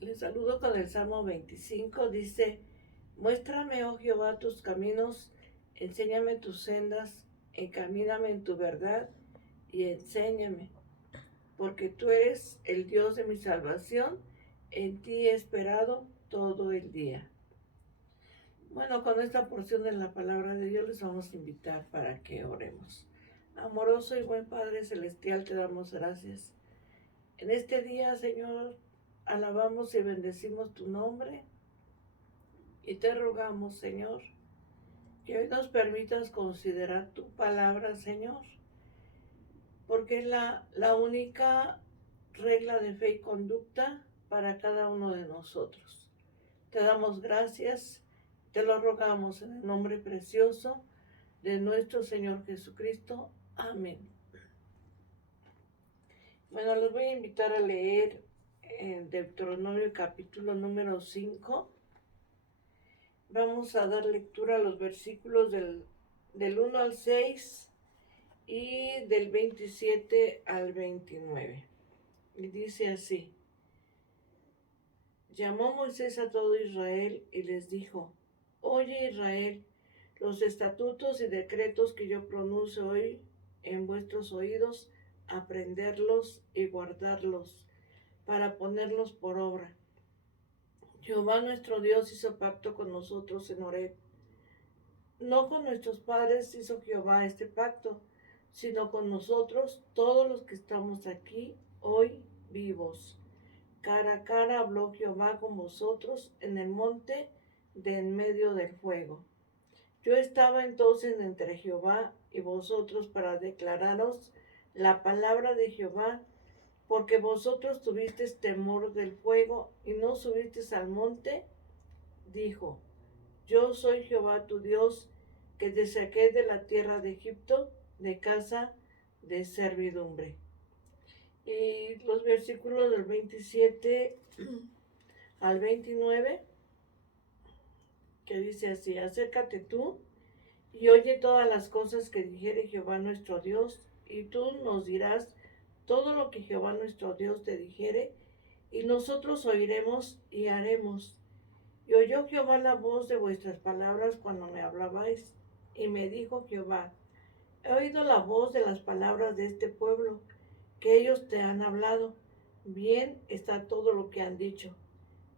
Les saludo con el Salmo 25. Dice: Muéstrame, oh Jehová, tus caminos, enséñame tus sendas, encamíname en tu verdad y enséñame, porque tú eres el Dios de mi salvación, en ti he esperado todo el día. Bueno, con esta porción de la palabra de Dios les vamos a invitar para que oremos. Amoroso y buen Padre Celestial, te damos gracias. En este día, Señor, alabamos y bendecimos tu nombre y te rogamos, Señor, que hoy nos permitas considerar tu palabra, Señor, porque es la única regla de fe y conducta para cada uno de nosotros. Te damos gracias, te lo rogamos en el nombre precioso de nuestro Señor Jesucristo. Amén. Bueno, les voy a invitar a leer en Deuteronomio capítulo número 5. Vamos a dar lectura a los versículos del 1 al 6 y del 27 al 29. Y dice así: Llamó Moisés a todo Israel y les dijo: Oye Israel, los estatutos y decretos que yo pronuncio hoy en vuestros oídos, aprenderlos y guardarlos, para ponerlos por obra. Jehová nuestro Dios hizo pacto con nosotros en Horeb. No con nuestros padres hizo Jehová este pacto, sino con nosotros, todos los que estamos aquí hoy vivos. Cara a cara habló Jehová con vosotros en el monte de en medio del fuego. Yo estaba entonces entre Jehová y vosotros para declararos la palabra de Jehová, porque vosotros tuvisteis temor del fuego y no subisteis al monte. Dijo: Yo soy Jehová tu Dios, que te saqué de la tierra de Egipto, de casa de servidumbre. Y los versículos del 27 al 29, que dice así: Acércate tú y oye todas las cosas que dijere Jehová nuestro Dios, y tú nos dirás todo lo que Jehová nuestro Dios te dijere, y nosotros oiremos y haremos. Y oyó Jehová la voz de vuestras palabras cuando me hablabais, y me dijo Jehová: He oído la voz de las palabras de este pueblo, que ellos te han hablado. Bien está todo lo que han dicho.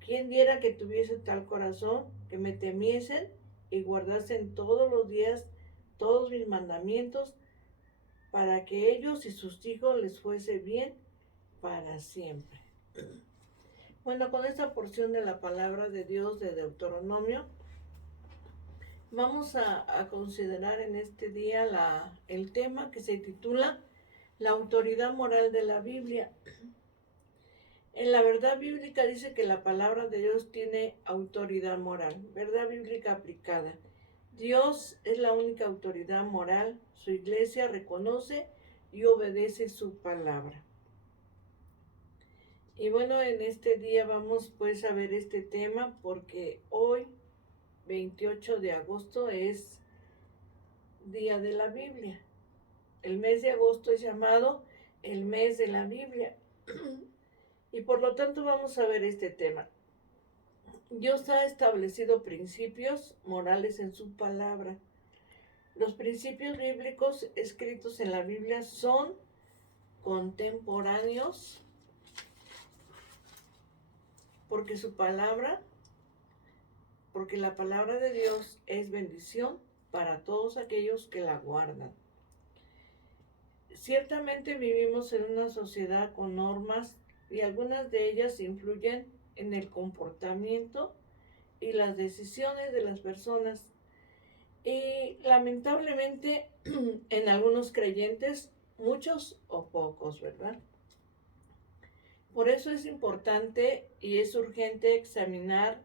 ¿Quién diera que tuviese tal corazón, que me temiesen y guardasen todos los días todos mis mandamientos, para que ellos y sus hijos les fuese bien para siempre? Bueno, con esta porción de la palabra de Dios de Deuteronomio, vamos a considerar en este día el tema que se titula La autoridad moral de la Biblia. En la verdad bíblica dice que la palabra de Dios tiene autoridad moral, verdad bíblica aplicada. Dios es la única autoridad moral, su iglesia reconoce y obedece su palabra. Y bueno, en este día vamos pues a ver este tema, porque hoy, 28 de agosto, es Día de la Biblia. El mes de agosto es llamado el mes de la Biblia. Y por lo tanto vamos a ver este tema. Dios ha establecido principios morales en su palabra. Los principios bíblicos escritos en la Biblia son contemporáneos, porque porque la palabra de Dios es bendición para todos aquellos que la guardan. Ciertamente vivimos en una sociedad con normas, y algunas de ellas influyen en el comportamiento y las decisiones de las personas, y lamentablemente en algunos creyentes, muchos o pocos, ¿verdad? Por eso es importante y es urgente examinar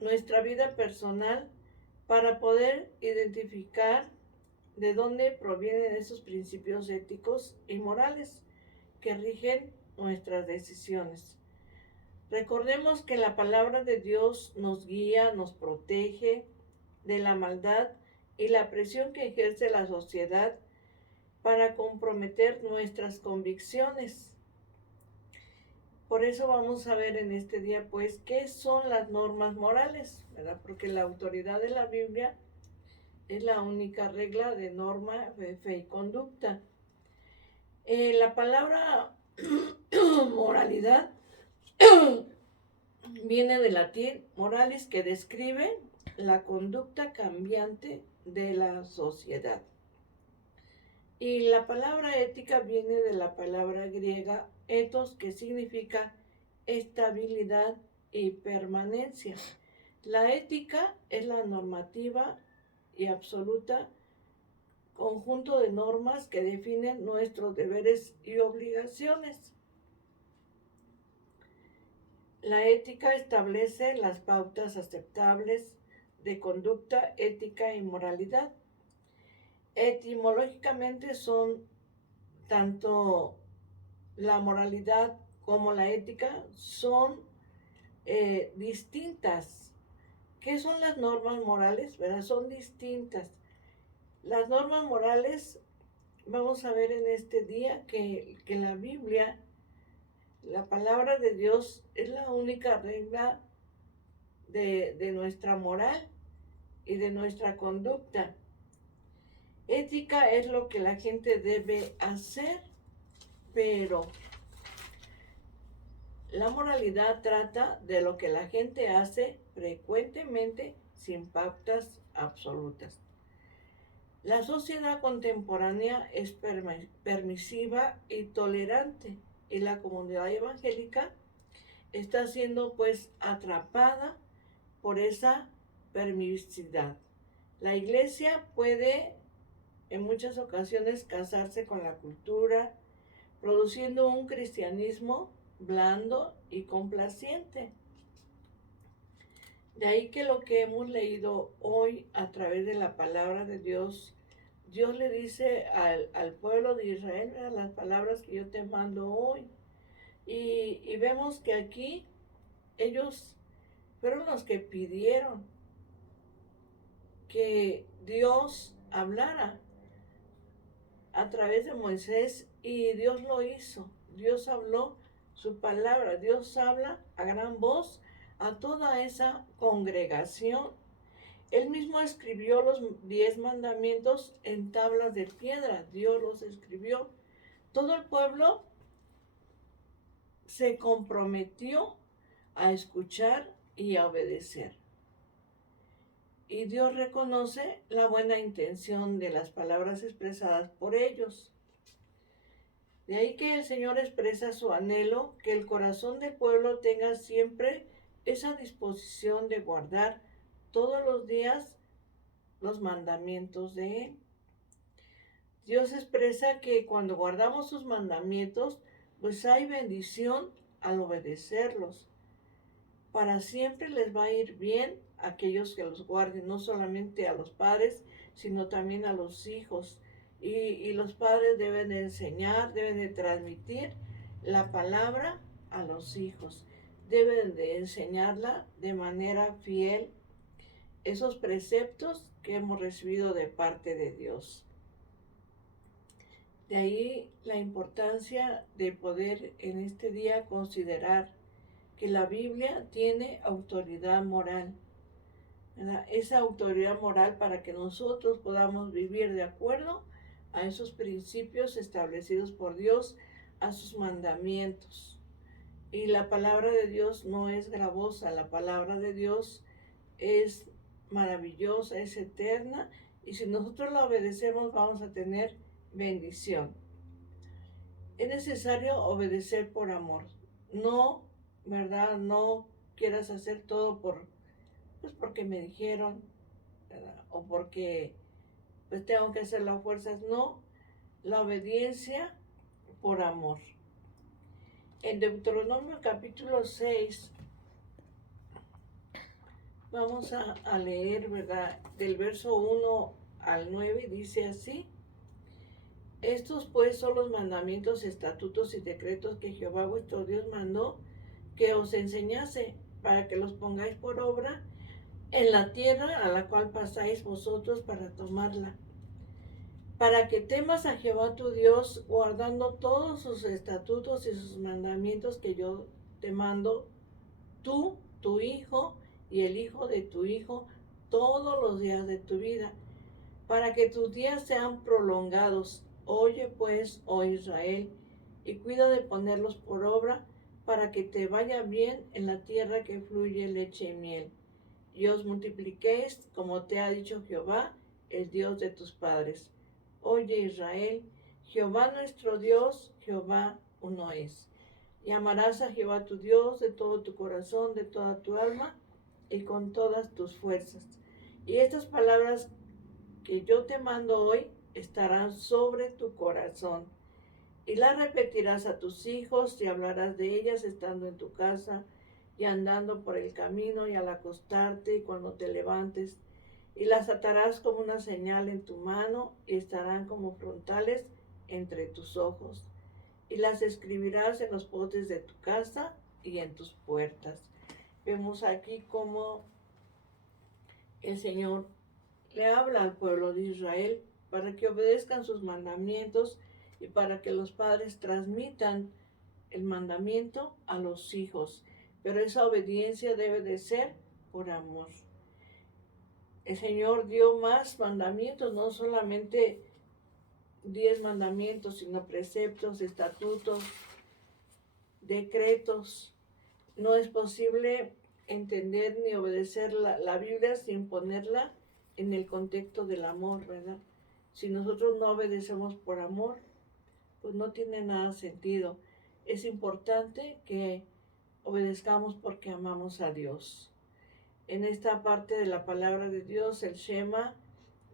nuestra vida personal para poder identificar de dónde provienen esos principios éticos y morales que rigen nuestras decisiones. Recordemos que la palabra de Dios nos guía, nos protege de la maldad y la presión que ejerce la sociedad para comprometer nuestras convicciones. por eso vamos a ver en este día, pues, qué son las normas morales, ¿verdad? Porque la autoridad de la Biblia es la única regla de norma, fe y conducta. La palabra moralidad viene del latín moralis, que describe la conducta cambiante de la sociedad. Y la palabra ética viene de la palabra griega ethos, que significa estabilidad y permanencia. La ética es la normativa y absoluta conjunto de normas que definen nuestros deberes y obligaciones. La ética establece las pautas aceptables de conducta, ética y moralidad. Etimológicamente son tanto la moralidad como la ética son distintas. ¿Qué son las normas morales? ¿Verdad? Son distintas. Las normas morales, vamos a ver en este día que la Biblia, la palabra de Dios, es la única regla de nuestra moral y de nuestra conducta. Ética es lo que la gente debe hacer, pero la moralidad trata de lo que la gente hace frecuentemente sin pautas absolutas. La sociedad contemporánea es permisiva y tolerante, y la comunidad evangélica está siendo pues atrapada por esa permisividad. La iglesia puede en muchas ocasiones casarse con la cultura, produciendo un cristianismo blando y complaciente. De ahí que lo que hemos leído hoy a través de la palabra de Dios, Dios le dice al pueblo de Israel, las palabras que yo te mando hoy. Y vemos que aquí ellos fueron los que pidieron que Dios hablara a través de Moisés, y Dios lo hizo. Dios habló su palabra. Dios habla a gran voz a toda esa congregación. Él mismo escribió los 10 mandamientos en tablas de piedra. Dios los escribió. Todo el pueblo se comprometió a escuchar y a obedecer. Y Dios reconoce la buena intención de las palabras expresadas por ellos. De ahí que el Señor expresa su anhelo que el corazón del pueblo tenga siempre esa disposición de guardar todos los días los mandamientos de Él. Dios expresa que cuando guardamos sus mandamientos, pues hay bendición al obedecerlos. Para siempre les va a ir bien a aquellos que los guarden, no solamente a los padres, sino también a los hijos. Y los padres deben de enseñar, deben de transmitir la palabra a los hijos. Deben de enseñarla de manera fiel, esos preceptos que hemos recibido de parte de Dios. De ahí la importancia de poder en este día considerar que la Biblia tiene autoridad moral, ¿verdad? Esa autoridad moral para que nosotros podamos vivir de acuerdo a esos principios establecidos por Dios, a sus mandamientos. Y la palabra de Dios no es gravosa, la palabra de Dios es maravillosa, es eterna, y si nosotros la obedecemos vamos a tener bendición. Es necesario obedecer por amor, no, ¿verdad? No quieras hacer todo pues porque me dijeron, ¿verdad? O porque pues tengo que hacerlo a fuerzas. No, la obediencia por amor. En Deuteronomio capítulo 6, vamos a leer, ¿verdad? Del verso 1 al 9, dice así: estos pues son los mandamientos, estatutos y decretos que Jehová vuestro Dios mandó que os enseñase, para que los pongáis por obra en la tierra a la cual pasáis vosotros para tomarla, para que temas a Jehová tu Dios, guardando todos sus estatutos y sus mandamientos que yo te mando tú, tu hijo y el hijo de tu hijo todos los días de tu vida, para que tus días sean prolongados. Oye pues, oh Israel, y cuida de ponerlos por obra, para que te vaya bien en la tierra que fluye leche y miel, y os multipliquéis, como te ha dicho Jehová, el Dios de tus padres. Oye Israel, Jehová nuestro Dios, Jehová uno es. Y amarás a Jehová tu Dios de todo tu corazón, de toda tu alma y con todas tus fuerzas. Y estas palabras que yo te mando hoy estarán sobre tu corazón. Y las repetirás a tus hijos y hablarás de ellas estando en tu casa y andando por el camino y al acostarte y cuando te levantes. Y las atarás como una señal en tu mano y estarán como frontales entre tus ojos. Y las escribirás en los postes de tu casa y en tus puertas. Vemos aquí cómo el Señor le habla al pueblo de Israel para que obedezcan sus mandamientos y para que los padres transmitan el mandamiento a los hijos. Pero esa obediencia debe de ser por amor. El Señor dio más mandamientos, no solamente 10 mandamientos, sino preceptos, estatutos, decretos. No es posible entender ni obedecer la Biblia sin ponerla en el contexto del amor, ¿verdad? Si nosotros no obedecemos por amor, pues no tiene nada sentido. Es importante que obedezcamos porque amamos a Dios. En esta parte de la palabra de Dios, el Shema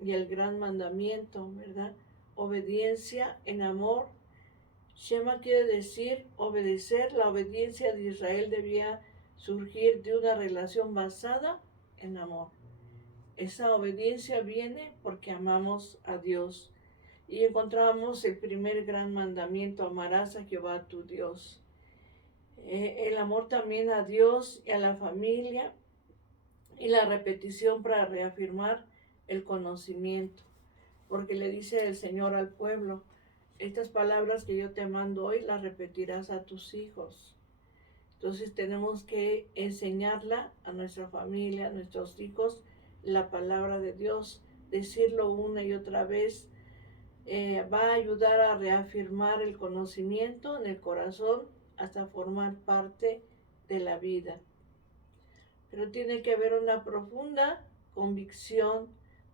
y el gran mandamiento, ¿verdad? Obediencia en amor. Shema quiere decir obedecer. La obediencia de Israel debía surgir de una relación basada en amor. Esa obediencia viene porque amamos a Dios. Y encontramos el primer gran mandamiento: amarás a Jehová tu Dios. El amor también a Dios y a la familia, y la repetición para reafirmar el conocimiento. Porque le dice el Señor al pueblo: estas palabras que yo te mando hoy las repetirás a tus hijos. Entonces tenemos que enseñarla a nuestra familia, a nuestros hijos, la palabra de Dios, decirlo una y otra vez. Va a ayudar a reafirmar el conocimiento en el corazón hasta formar parte de la vida. Pero tiene que haber una profunda convicción.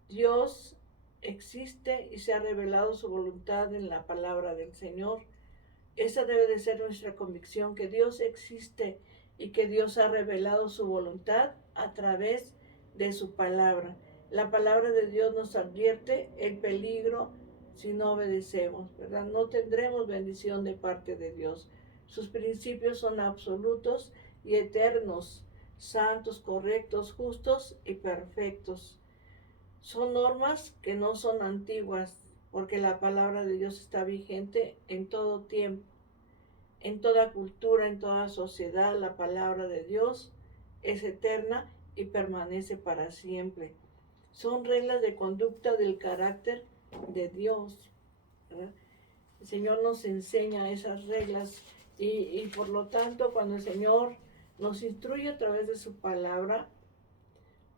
Dios existe y se ha revelado su voluntad en la palabra del Señor. Esa debe de ser nuestra convicción, que Dios existe y que Dios ha revelado su voluntad a través de su palabra. La palabra de Dios nos advierte el peligro si no obedecemos, ¿verdad? No tendremos bendición de parte de Dios. Sus principios son absolutos y eternos, santos, correctos, justos y perfectos. Son normas que no son antiguas, porque la palabra de Dios está vigente en todo tiempo, en toda cultura, en toda sociedad. La palabra de Dios es eterna y permanece para siempre. Son reglas de conducta del carácter de Dios, ¿verdad? El Señor nos enseña esas reglas y por lo tanto, cuando el Señor nos instruye a través de su palabra,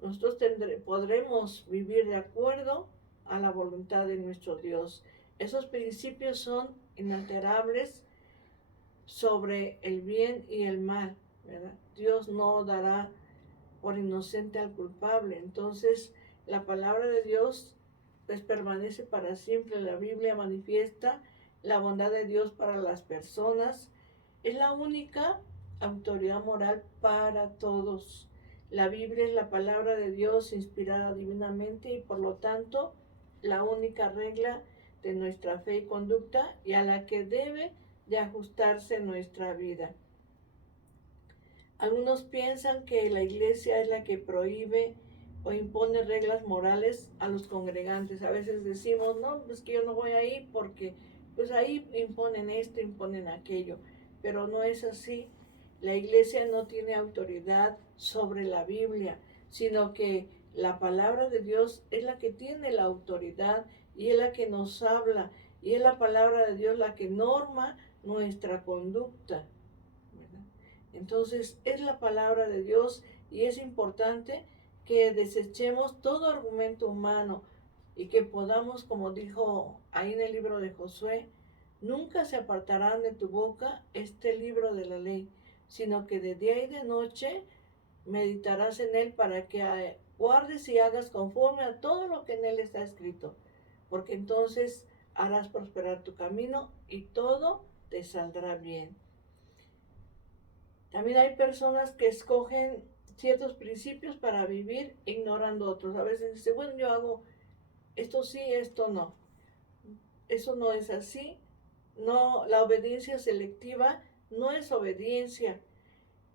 nosotros podremos vivir de acuerdo a la voluntad de nuestro Dios. Esos principios son inalterables sobre el bien y el mal, ¿verdad? Dios no dará por inocente al culpable. Entonces, la palabra de Dios pues permanece para siempre. La Biblia manifiesta la bondad de Dios para las personas. Es la única autoridad moral para todos. La Biblia es la palabra de Dios inspirada divinamente y por lo tanto la única regla de nuestra fe y conducta, y a la que debe de ajustarse nuestra vida. Algunos piensan que la iglesia es la que prohíbe o impone reglas morales a los congregantes. A veces decimos, no, pues que yo no voy ahí porque pues ahí imponen esto, imponen aquello. Pero no es así. La iglesia no tiene autoridad sobre la Biblia, sino que la palabra de Dios es la que tiene la autoridad y es la que nos habla, y es la palabra de Dios la que norma nuestra conducta, ¿verdad? Entonces es la palabra de Dios y es importante que desechemos todo argumento humano y que podamos, como dijo ahí en el libro de Josué, nunca se apartarán de tu boca este libro de la ley, sino que de día y de noche meditarás en él para que guardes y hagas conforme a todo lo que en él está escrito, porque entonces harás prosperar tu camino y todo te saldrá bien. También hay personas que escogen ciertos principios para vivir ignorando otros. A veces dice, bueno, yo hago esto sí, esto no. Eso no es así. No, la obediencia selectiva no es obediencia.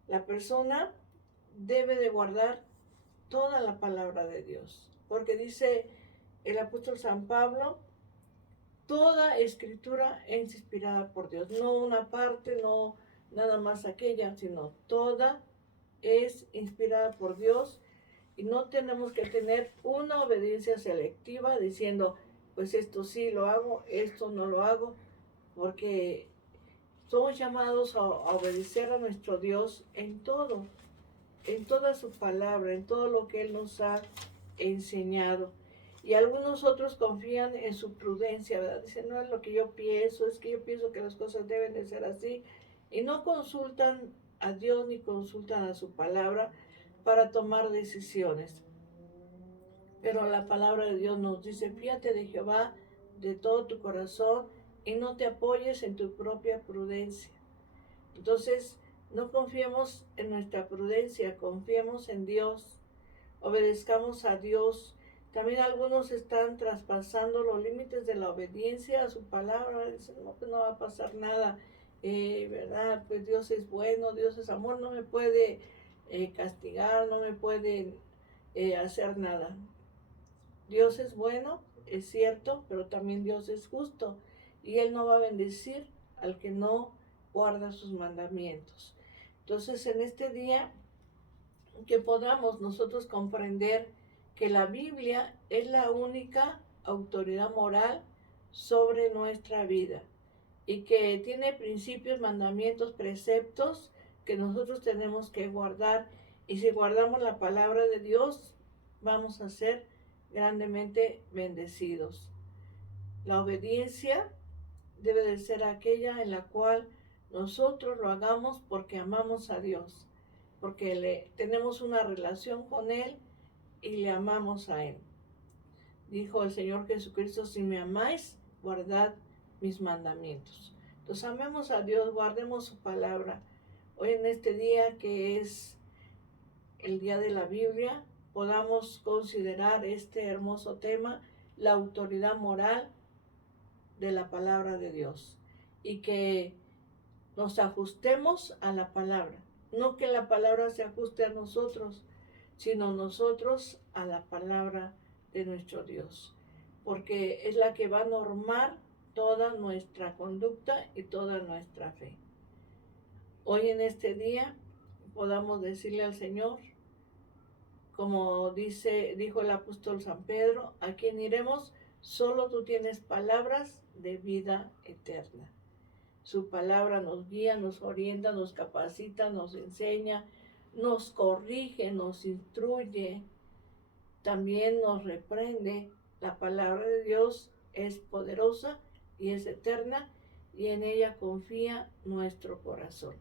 La persona debe de guardar toda la palabra de Dios, porque dice el apóstol San Pablo, toda escritura es inspirada por Dios, no una parte, no nada más aquella, sino toda es inspirada por Dios y no tenemos que tener una obediencia selectiva diciendo, pues esto sí lo hago, esto no lo hago, porque somos llamados a obedecer a nuestro Dios en toda su palabra, en todo lo que Él nos ha enseñado. Y algunos otros confían en su prudencia, ¿verdad? Dicen, no es lo que yo pienso, es que yo pienso que las cosas deben de ser así. Y no consultan a Dios ni consultan a su palabra para tomar decisiones. Pero la palabra de Dios nos dice, fíate de Jehová de todo tu corazón y no te apoyes en tu propia prudencia. Entonces, no confiemos en nuestra prudencia, confiemos en Dios, obedezcamos a Dios. También algunos están traspasando los límites de la obediencia a su palabra, dicen, no, pues no va a pasar nada, ¿verdad? Pues Dios es bueno, Dios es amor, no me puede castigar, no me puede hacer nada. Dios es bueno, es cierto, pero también Dios es justo y Él no va a bendecir al que no guarda sus mandamientos. Entonces, en este día, que podamos nosotros comprender que la Biblia es la única autoridad moral sobre nuestra vida y que tiene principios, mandamientos, preceptos que nosotros tenemos que guardar, y si guardamos la palabra de Dios vamos a ser grandemente bendecidos. La obediencia debe de ser aquella en la cual nosotros lo hagamos porque amamos a Dios, porque tenemos una relación con Él y le amamos a Él. Dijo el Señor Jesucristo, si me amáis, guardad mis mandamientos. Entonces amemos a Dios, guardemos su palabra. Hoy en este día que es el día de la Biblia, podamos considerar este hermoso tema, la autoridad moral de la palabra de Dios, y que nos ajustemos a la palabra, no que la palabra se ajuste a nosotros, sino nosotros a la palabra de nuestro Dios, porque es la que va a normar toda nuestra conducta y toda nuestra fe. Hoy en este día podamos decirle al Señor, como dijo el apóstol San Pedro, ¿a quién iremos? Solo tú tienes palabras de vida eterna. Su palabra nos guía, nos orienta, nos capacita, nos enseña, nos corrige, nos instruye, también nos reprende. La palabra de Dios es poderosa y es eterna, y en ella confía nuestro corazón.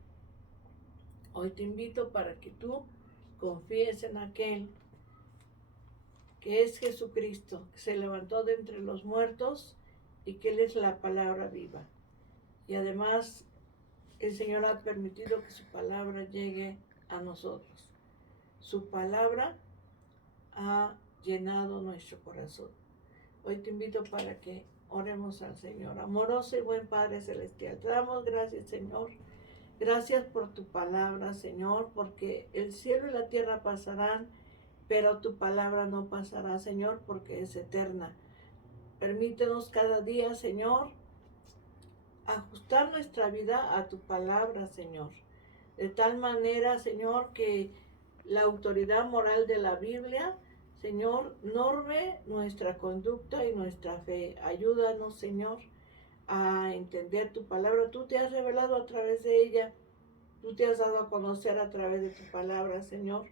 Hoy te invito para que tú confíes en aquel que es Jesucristo, que se levantó de entre los muertos y que Él es la palabra viva. Y además el Señor ha permitido que su palabra llegue a nosotros. Su palabra ha llenado nuestro corazón. Hoy te invito para que oremos al Señor. Amoroso y buen Padre Celestial, te damos gracias, Señor. Gracias por tu palabra, Señor, porque el cielo y la tierra pasarán, pero tu palabra no pasará, Señor, porque es eterna. Permítenos cada día, Señor, ajustar nuestra vida a tu palabra, Señor. De tal manera, Señor, que la autoridad moral de la Biblia, Señor, norme nuestra conducta y nuestra fe. Ayúdanos, Señor, a entender tu palabra. Tú te has revelado a través de ella tú te has dado a conocer a través de tu palabra, Señor.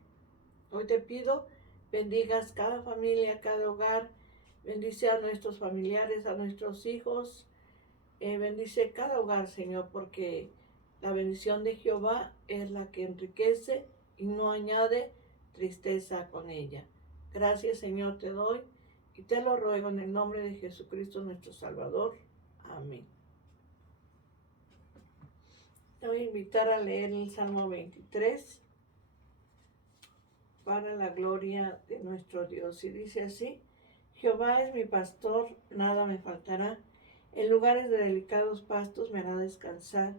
Hoy te pido, bendigas cada familia, cada hogar, bendice a nuestros familiares, a nuestros hijos, bendice cada hogar, Señor, porque la bendición de Jehová es la que enriquece y no añade tristeza con ella. Gracias, Señor, te doy y te lo ruego en el nombre de Jesucristo nuestro Salvador. Amén. Te voy a invitar a leer el Salmo 23 para la gloria de nuestro Dios. Y dice así: Jehová es mi pastor, nada me faltará. En lugares de delicados pastos me hará descansar.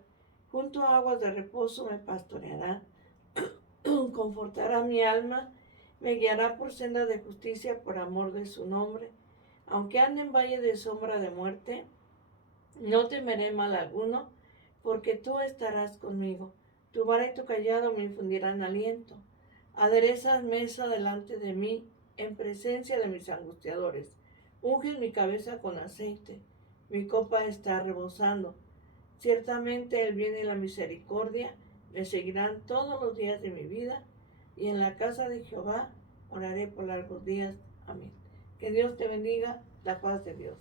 Junto a aguas de reposo me pastoreará. Confortará mi alma, me guiará por sendas de justicia por amor de su nombre. Aunque ande en valle de sombra de muerte, no temeré mal alguno, porque tú estarás conmigo. Tu vara y tu callado me infundirán aliento. Aderezas mesa delante de mí, en presencia de mis angustiadores. Unges mi cabeza con aceite, mi copa está rebosando. Ciertamente el bien y la misericordia me seguirán todos los días de mi vida, y en la casa de Jehová oraré por largos días. Amén. Que Dios te bendiga, la paz de Dios.